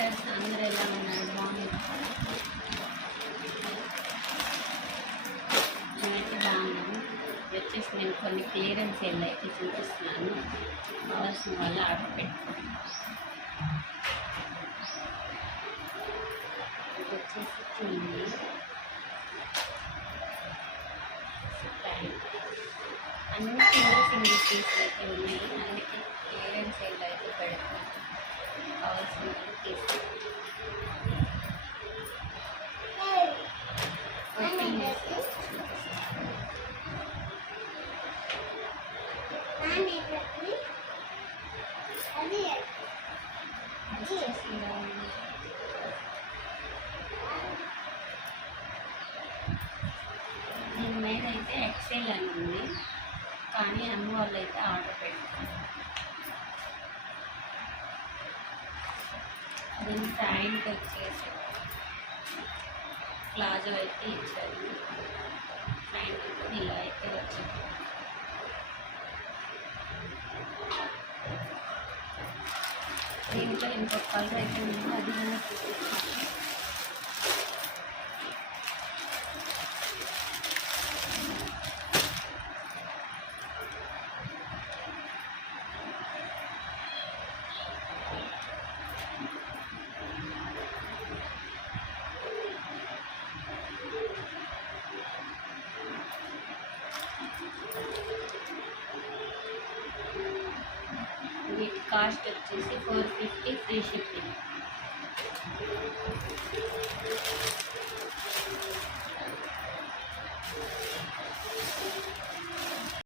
ఫ్రెండ్స్, అందరూ ఎలా ఉన్నారు? బాగున్నారు? నేనైతే బాగున్నాను. వచ్చేసి నేను కొన్ని క్లియరెన్స్ సేల్ అయితే చూపిస్తున్నాను. కావాల్సిన వాళ్ళు ఆర్డర్ పెట్టుకోండి. ఇది వచ్చేసి చూడండి, అన్ని సింగిల్ పీస్ అయితే ఉన్నాయి. అందుకే క్లియరెన్స్ సేల్ అయితే పెడతాను. కావాల్సిన వాళ్ళు తీసుకోండి. దీని మీద అయితే ఎక్సెల్ అని ఉంది, కానీ అమ్మ వాళ్ళు అయితే ఆర్డర్ పెట్టుకున్నారు. దీని ప్యాంట్ వచ్చేసి ప్లాజో అయితే ఇచ్చారు. ప్యాంట్ ఇలా అయితే వచ్చింది. దీంట్లో ఇంకొక కలర్ అయితే ఉంది, అది కూడా చూపిస్తాను. వీటి కాస్ట్ వచ్చేసి 450 ఫ్రీ షిప్పింగ్.